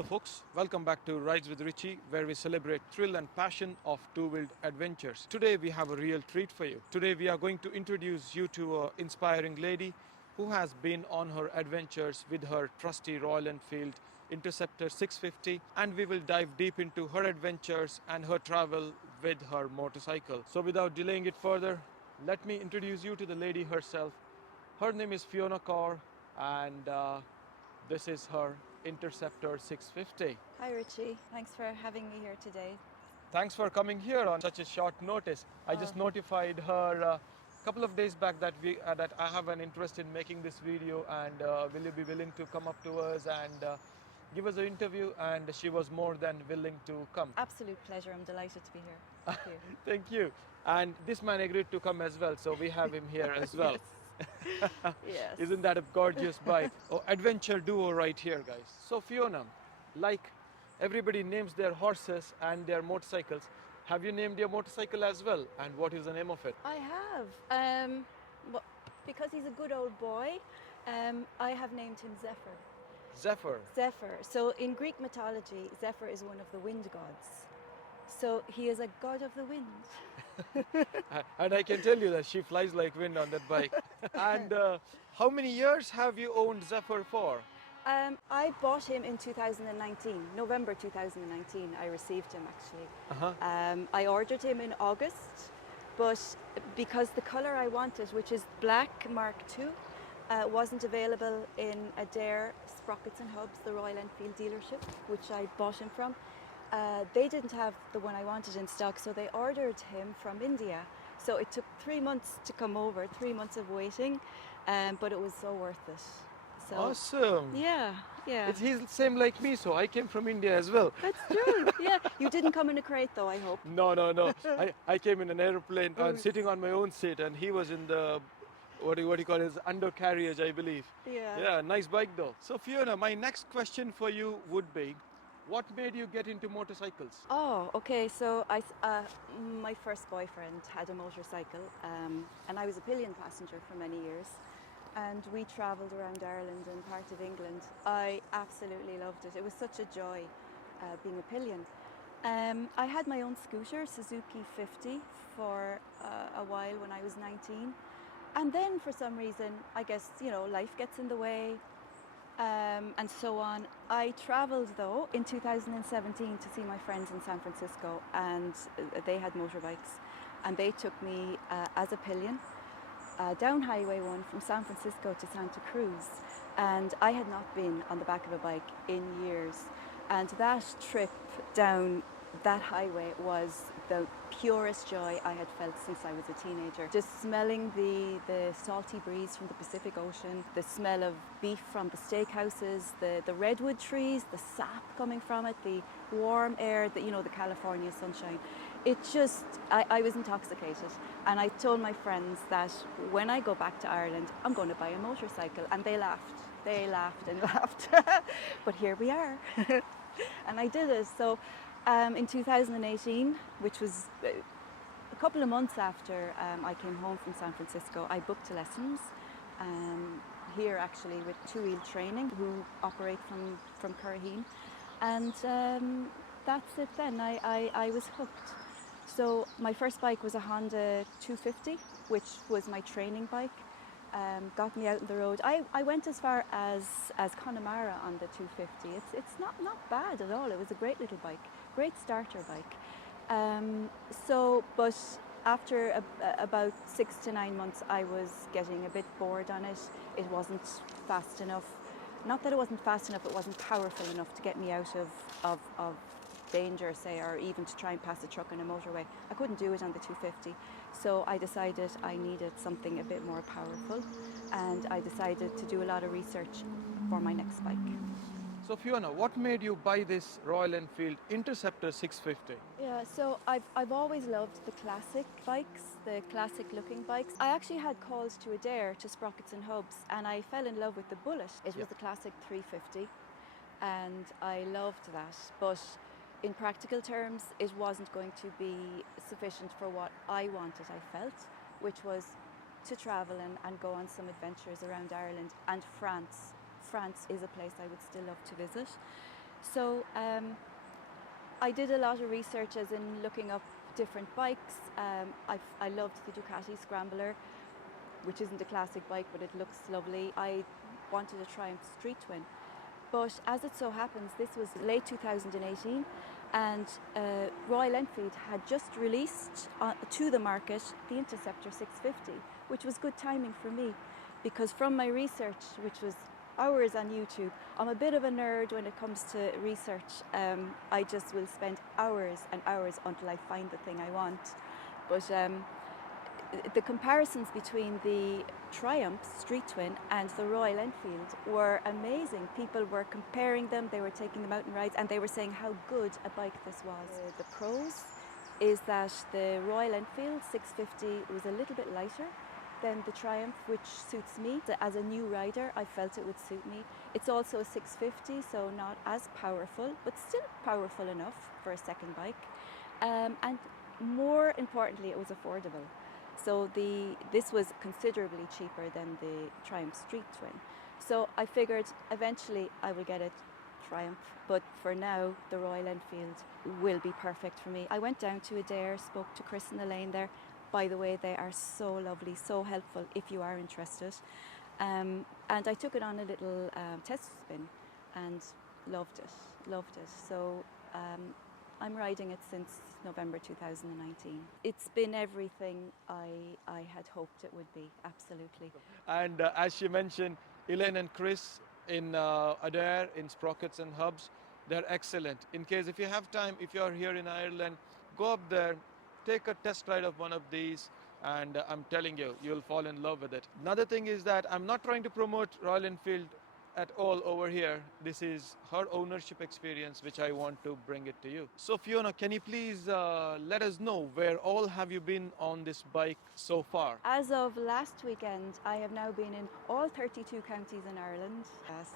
Hello folks, welcome back to Rides with Richie, where we celebrate thrill and passion of two-wheeled adventures. Today we have a real treat for you. Today we are going to introduce you to an inspiring lady who has been on her adventures with her trusty Royal Enfield Interceptor 650, and we will dive deep into her adventures and her travel with her motorcycle. So without delaying it further, let me introduce you to the lady herself. Her name is Fiona Corr, and this is her Interceptor 650. Hi Richie, thanks for having me here today. Thanks for coming here on such a short notice. I just notified her a couple of days back that that I have an interest in making this video, and will you be willing to come up to us and give us an interview? And she was more than willing to come. Absolute pleasure, I'm delighted to be here. Thank you. Thank you. And this man agreed to come as well, so we have him here as well. Yes. Isn't that a gorgeous bike? Oh, adventure duo right here, guys. So Fiona, like everybody names their horses and their motorcycles, have you named your motorcycle as well? And what is the name of it? I have. Because he's a good old boy, I have named him Zephyr. Zephyr. Zephyr. So in Greek mythology, Zephyr is one of the wind gods. So he is a god of the wind. And I can tell you that she flies like wind on that bike. And how many years have you owned Zephyr for? I bought him in 2019, November 2019. I received him actually. I ordered him in August, but because the color I wanted, which is black Mark II, wasn't available in Adair Sprockets and Hubs, the Royal Enfield dealership, which I bought him from. They didn't have the one I wanted in stock, so they ordered him from India. So it took 3 months to come over, 3 months of waiting, but it was so worth it. So, awesome. Yeah. He's same like me, so I came from India as well. That's true. Yeah. You didn't come in a crate though, I hope. No. I came in an aeroplane and sitting on my own seat, and he was in the what do you call it, undercarriage, I believe. Yeah, nice bike though. So Fiona, my next question for you would be, what made you get into motorcycles? Oh, okay. So my first boyfriend had a motorcycle, and I was a pillion passenger for many years. And we travelled around Ireland and part of England. I absolutely loved it. It was such a joy being a pillion. I had my own scooter, Suzuki 50, for a while when I was 19. And then for some reason, I guess, life gets in the way. And so on. I travelled though in 2017 to see my friends in San Francisco, and they had motorbikes, and they took me as a pillion down Highway 1 from San Francisco to Santa Cruz, and I had not been on the back of a bike in years, and that trip down that highway was the purest joy I had felt since I was a teenager. Just smelling the salty breeze from the Pacific Ocean, the smell of beef from the steakhouses, the redwood trees, the sap coming from it, the warm air, the California sunshine. It just, I was intoxicated. And I told my friends that when I go back to Ireland, I'm going to buy a motorcycle. And they laughed. They laughed and laughed. But here we are. And I did it. So in 2018, which was a couple of months after I came home from San Francisco, I booked lessons here actually with Two Wheel Training, who operate from Curraheen. And that's it then. I was hooked. So my first bike was a Honda 250, which was my training bike. Got me out on the road. I went as far as Connemara on the 250. It's not bad at all. It was a great little bike, great starter bike. But after about 6 to 9 months, I was getting a bit bored on it. It wasn't fast enough. Not that it wasn't fast enough, it wasn't powerful enough to get me out of danger, say, or even to try and pass a truck on a motorway. I couldn't do it on the 250. So I decided I needed something a bit more powerful, and I decided to do a lot of research for my next bike. So Fiona, what made you buy this Royal Enfield Interceptor 650? Yeah, so I've always loved the classic bikes, the classic looking bikes. I actually had calls to Adair, to Sprockets and Hubs, and I fell in love with the Bullet. It was the classic 350, and I loved that. But in practical terms, it wasn't going to be sufficient for what I wanted, I felt, which was to travel and go on some adventures around Ireland and France. France is a place I would still love to visit. So I did a lot of research as in looking up different bikes. I loved the Ducati Scrambler, which isn't a classic bike, but it looks lovely. I wanted a Triumph Street Twin. But as it so happens, this was late 2018, and Royal Enfield had just released to the market the Interceptor 650, which was good timing for me, because from my research, which was hours on YouTube, I'm a bit of a nerd when it comes to research. I just will spend hours and hours until I find the thing I want. But the comparisons between the Triumph Street Twin and the Royal Enfield were amazing. People were comparing them, they were taking them out on rides, and they were saying how good a bike this was. The pros is that the Royal Enfield 650 was a little bit lighter than the Triumph, which suits me. As a new rider, I felt it would suit me. It's also a 650, so not as powerful, but still powerful enough for a second bike. And more importantly, it was affordable. So this was considerably cheaper than the Triumph Street Twin. So I figured eventually I will get a Triumph, but for now the Royal Enfield will be perfect for me. I went down to Adair, spoke to Chris and Elaine there. By the way, they are so lovely, so helpful if you are interested. And I took it on a little test spin and loved it. So I'm riding it since November 2019. It's been everything I had hoped it would be, absolutely. And as she mentioned, Elaine and Chris in Adair, in Sprockets and Hubs, they're excellent. In case if you have time, if you're here in Ireland, go up there, take a test ride of one of these, and I'm telling you, you'll fall in love with it. Another thing is that I'm not trying to promote Royal Enfield at all over here. This is her ownership experience, which I want to bring it to you. So Fiona, can you please let us know where all have you been on this bike so far? As of last weekend, I have now been in all 32 counties in Ireland,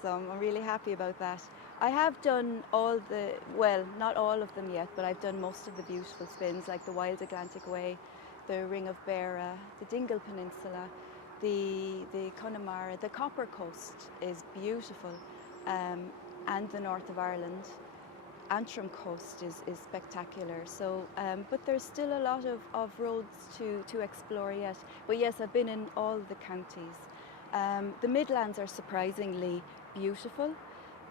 so I'm really happy about that. I have done all the, well, not all of them yet, but I've done most of the beautiful spins, like the Wild Atlantic Way, the Ring of Beara, the Dingle Peninsula, the Connemara. The Copper Coast is beautiful, and the north of Ireland. Antrim Coast is spectacular. So, but there's still a lot of roads to explore yet. But yes, I've been in all the counties. The Midlands are surprisingly beautiful.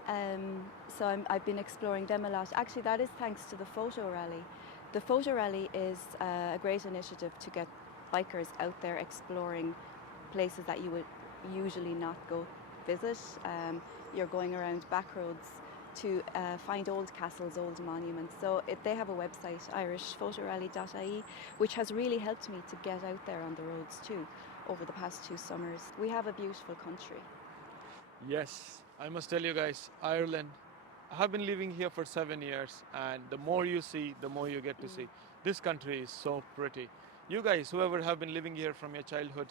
So I've been exploring them a lot. Actually, that is thanks to the photo rally. The photo rally is a great initiative to get bikers out there exploring places that you would usually not go visit. You're going around back roads to find old castles, old monuments. So they have a website, irishphotorally.ie, which has really helped me to get out there on the roads too over the past 2 summers. We have a beautiful country. Yes, I must tell you guys, Ireland, I have been living here for 7 years, and the more you see, the more you get to see. This country is so pretty. You guys, whoever have been living here from your childhood,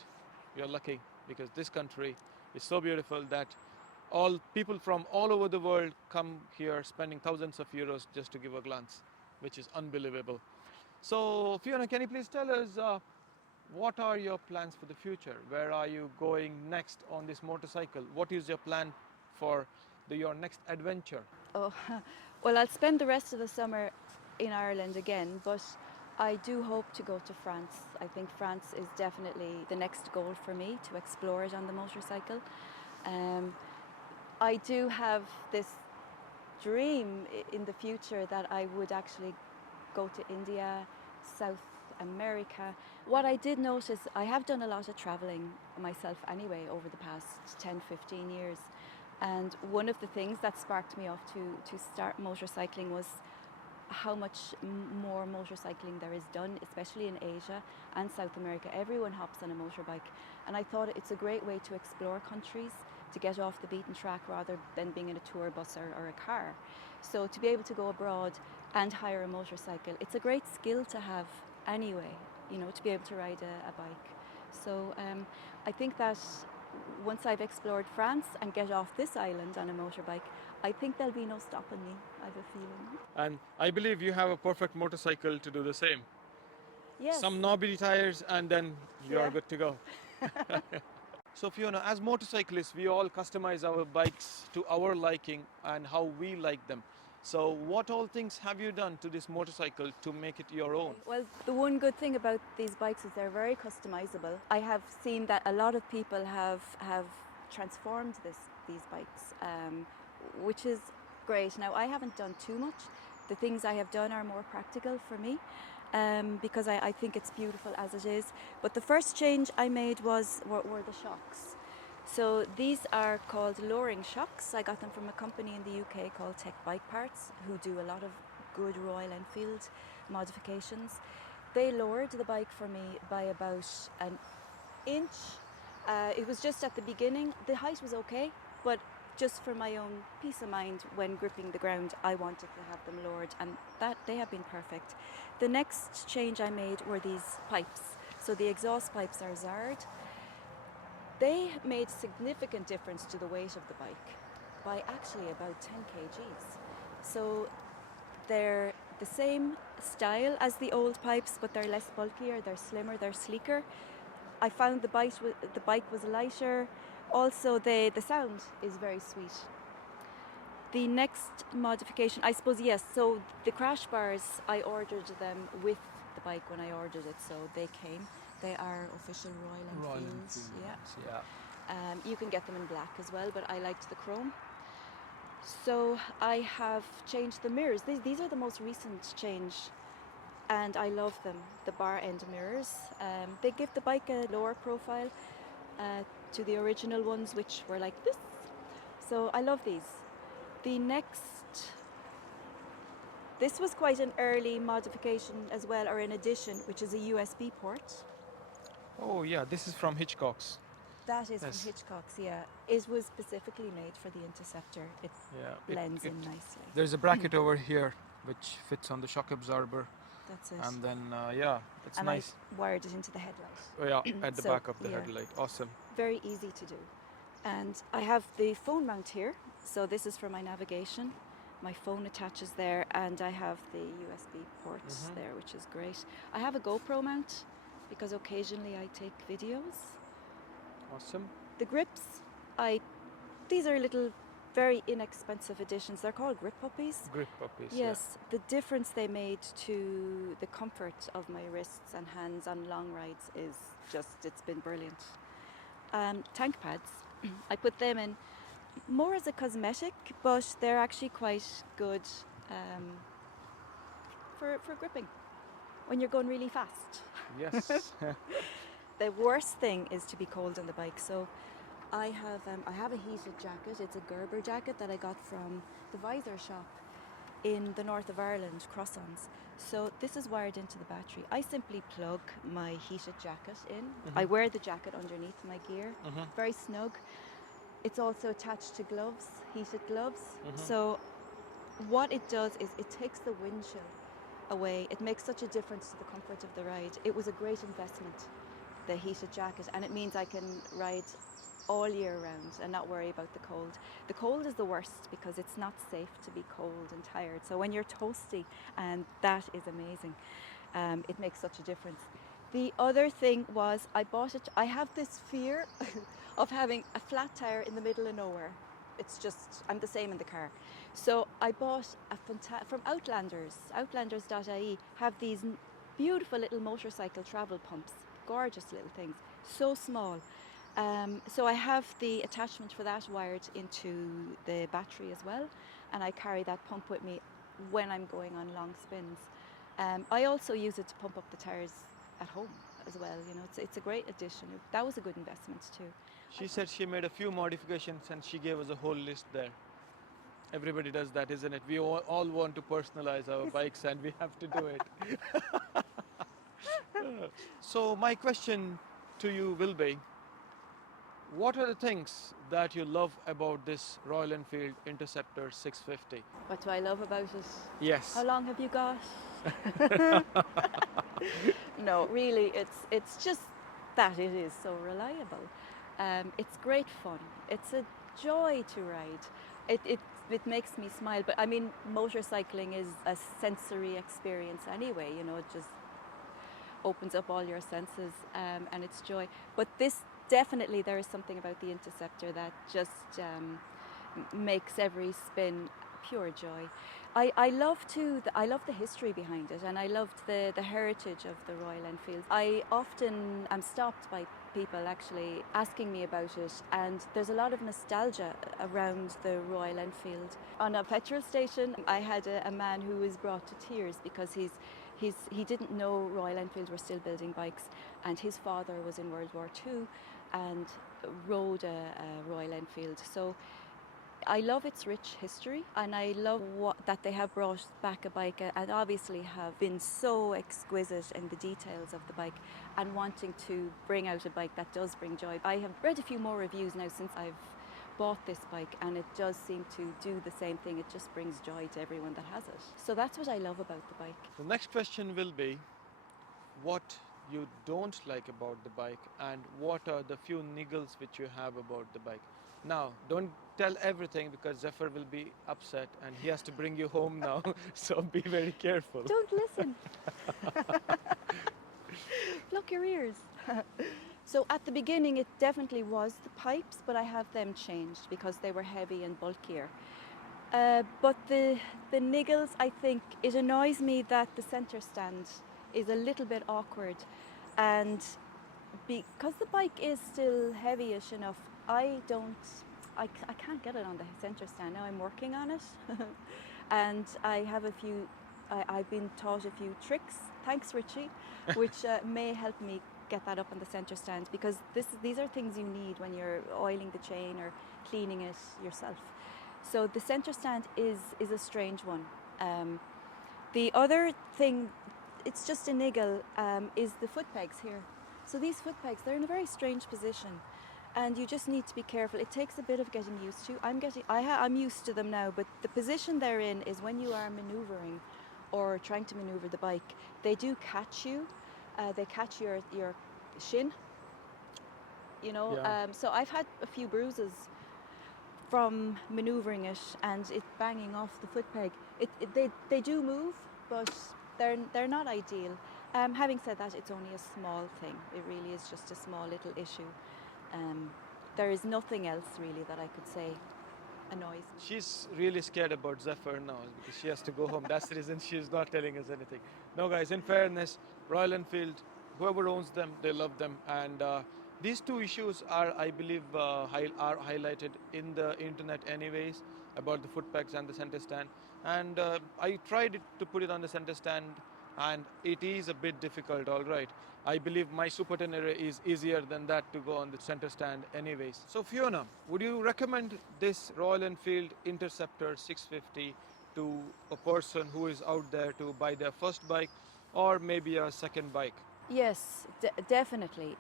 you're lucky, because this country is so beautiful that all people from all over the world come here spending thousands of euros just to give a glance, which is unbelievable. So Fiona, can you please tell us what are your plans for the future? Where are you going next on this motorcycle? What is your plan for your next adventure? Oh, well, I'll spend the rest of the summer in Ireland again, but I do hope to go to France. I think France is definitely the next goal for me, to explore it on the motorcycle. I do have this dream in the future that I would actually go to India, South America. What I did notice, I have done a lot of traveling myself anyway over the past 10-15 years, and one of the things that sparked me off to start motorcycling was how much more motorcycling there is done, especially in Asia and South America. Everyone hops on a motorbike, and I thought it's a great way to explore countries, to get off the beaten track rather than being in a tour bus or a car. So to be able to go abroad and hire a motorcycle, it's a great skill to have anyway, you know, to be able to ride a bike. So I think that once I've explored France and get off this island on a motorbike, I think there'll be no stopping me, I have a feeling. And I believe you have a perfect motorcycle to do the same. Yes. Some knobbly tires and then you're Yeah. good to go. So Fiona, as motorcyclists, we all customize our bikes to our liking and how we like them. So what all things have you done to this motorcycle to make it your own? Well, the one good thing about these bikes is they're very customizable. I have seen that a lot of people have transformed these bikes, which is great. Now, I haven't done too much. The things I have done are more practical for me, because I think it's beautiful as it is. But the first change I made were the shocks. So these are called lowering shocks. I got them from a company in the UK called Tech Bike Parts, who do a lot of good Royal Enfield modifications. They lowered the bike for me by about an inch. It was just at the beginning. The height was okay, but just for my own peace of mind when gripping the ground, I wanted to have them lowered, and that they have been perfect. The next change I made were these pipes. So the exhaust pipes are Zard. They made significant difference to the weight of the bike by actually about 10 kgs. So they're the same style as the old pipes, but they're less bulkier, they're slimmer, they're sleeker. I found the bike was lighter. Also, the sound is very sweet. The next modification, I suppose, yes, so the crash bars, I ordered them with the bike when I ordered it, so they came. They are official Royal Enfield. Yeah. You can get them in black as well, but I liked the chrome. So I have changed the mirrors. These are the most recent change, and I love them. The bar end mirrors. They give the bike a lower profile to the original ones, which were like this. So I love these. The next, this was quite an early modification as well, or an addition, which is a USB port. Oh yeah, this is from Hitchcock's. That is Yes. from Hitchcock's, yeah. It was specifically made for the Interceptor. It blends in nicely. There's a bracket over here which fits on the shock absorber, That's it. and then it's and nice. I wired it into the headlight. Oh, yeah, at the So, back of the yeah. headlight. Awesome. Very easy to do. And I have the phone mount here. So this is for my navigation. My phone attaches there, and I have the USB ports there, which is great. I have a GoPro mount because occasionally I take videos. Awesome. The grips, these are little very inexpensive additions. They're called grip puppies. Grip puppies. Yes, the difference they made to the comfort of my wrists and hands on long rides is just, it's been brilliant. Tank pads, I put them in more as a cosmetic, but they're actually quite good for gripping when you're going really fast. Yes. The worst thing is to be cold on the bike. So I have a heated jacket. It's a Gerber jacket that I got from the Visor shop in the north of Ireland, Crossons. So this is wired into the battery. I simply plug my heated jacket in. I wear the jacket underneath my gear, very snug. It's also attached to gloves, heated gloves. So what it does is it takes the wind chill away. It makes such a difference to the comfort of the ride. It was a great investment, the heated jacket, and it means I can ride all year round and not worry about the cold. The cold is the worst because it's not safe to be cold and tired. So when you're toasty, and that is amazing, it makes such a difference. The other thing was I have this fear of having a flat tire in the middle of nowhere. It's just, I'm the same in the car. So I bought from Outlanders, outlanders.ie have these beautiful little motorcycle travel pumps, gorgeous little things, so small. So I have the attachment for that wired into the battery as well, and I carry that pump with me when I'm going on long spins. I also use it to pump up the tires at home as well. You know, it's a great addition. That was a good investment too. She said she made a few modifications and she gave us a whole list there. Everybody does that, isn't it? We all want to personalize our bikes and we have to do it. So my question to you will be, what are the things that you love about this Royal Enfield Interceptor 650? What do I love about it? Yes. How long have you got? No, really, it's just that it is so reliable. It's great fun. It's a joy to ride. It makes me smile. But I mean, motorcycling is a sensory experience anyway. You know, it just opens up all your senses, and it's joy. But this definitely there is something about the Interceptor that just makes every spin pure joy. I love too, I love the history behind it, and I loved the heritage of the Royal Enfield. I often am stopped by people actually asking me about it, and there's a lot of nostalgia around the Royal Enfield. On a petrol station, I had a man who was brought to tears because he didn't know Royal Enfield were still building bikes, and his father was in World War II and rode a Royal Enfield. So I love its rich history, and I love that they have brought back a bike and obviously have been so exquisite in the details of the bike and wanting to bring out a bike that does bring joy. I have read a few more reviews now since I've bought this bike, and it does seem to do the same thing. It just brings joy to everyone that has it. So that's what I love about the bike. The next question will be what you don't like about the bike and what are the few niggles which you have about the bike. Now, don't tell everything because Zephyr will be upset and he has to bring you home now, so be very careful. Don't listen. Block your ears. So at the beginning it definitely was the pipes, but I have them changed because they were heavy and bulkier. But the niggles, I think, it annoys me that the centre stand is a little bit awkward, and because the bike is still heavyish enough, I can't get it on the centre stand. Now I'm working on it and I've been taught a few tricks, thanks Richie, which may help me get that up on the centre stand, because these are things you need when you're oiling the chain or cleaning it yourself. So the centre stand is a strange one. The other thing, it's just a niggle, is the foot pegs here. So these foot pegs, they're in a very strange position, and you just need to be careful. It takes a bit of getting used to. I'm used to them now, but the position they're in is when you are manoeuvring or trying to manoeuvre the bike, they do catch you. They catch your shin, you know. Yeah. So I've had a few bruises from manoeuvring it and it banging off the foot peg. They do move, but they're not ideal. Having said that, it's only a small thing. It really is just a small little issue. There is nothing else really that I could say annoys me. She's really scared about Zephyr now because she has to go home. That's the reason she's not telling us anything. No, guys, in fairness, Royal Enfield, whoever owns them, they love them. And these two issues are, I believe, are highlighted in the internet anyways, about the foot pegs and the center stand. And I tried to put it on the center stand, and it is a bit difficult, all right. I believe my Super Tenere is easier than that to go on the center stand anyways. So Fiona, would you recommend this Royal Enfield Interceptor 650 to a person who is out there to buy their first bike or maybe a second bike? Yes, definitely.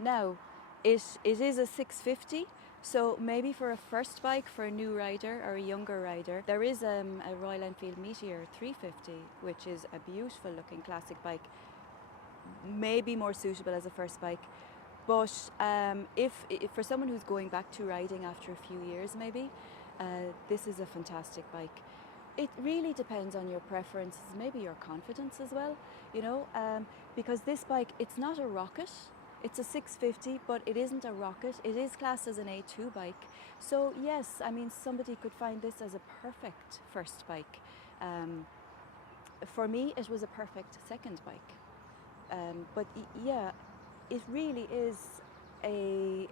Now, it is a 650, so maybe for a first bike, for a new rider or a younger rider, there is a Royal Enfield Meteor 350, which is a beautiful looking classic bike, maybe more suitable as a first bike. But if for someone who's going back to riding after a few years maybe, this is a fantastic bike. It really depends on your preferences, maybe your confidence as well, you know, because this bike, it's not a rocket. It's a 650, but it isn't a rocket. It is classed as an A2 bike. So yes, I mean, somebody could find this as a perfect first bike. For me, it was a perfect second bike. But yeah, it really is a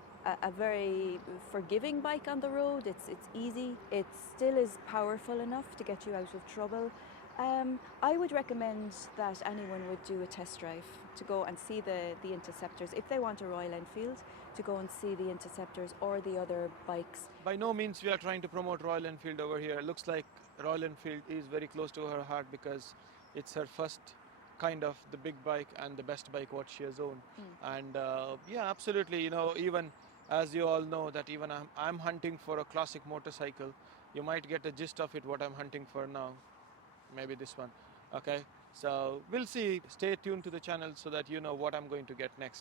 very forgiving bike on the road. It's easy. It still is powerful enough to get you out of trouble. I would recommend that anyone would do a test drive to go and see the Interceptors. If they want a Royal Enfield, to go and see the Interceptors or the other bikes. By no means we are trying to promote Royal Enfield over here. It looks like Royal Enfield is very close to her heart because it's her first kind of the big bike and the best bike what she has owned. And yeah, absolutely, you know, even as you all know that even I'm hunting for a classic motorcycle. You might get a gist of it what I'm hunting for now. Maybe this one. Okay, so we'll see. Stay tuned to the channel so that you know what I'm going to get next.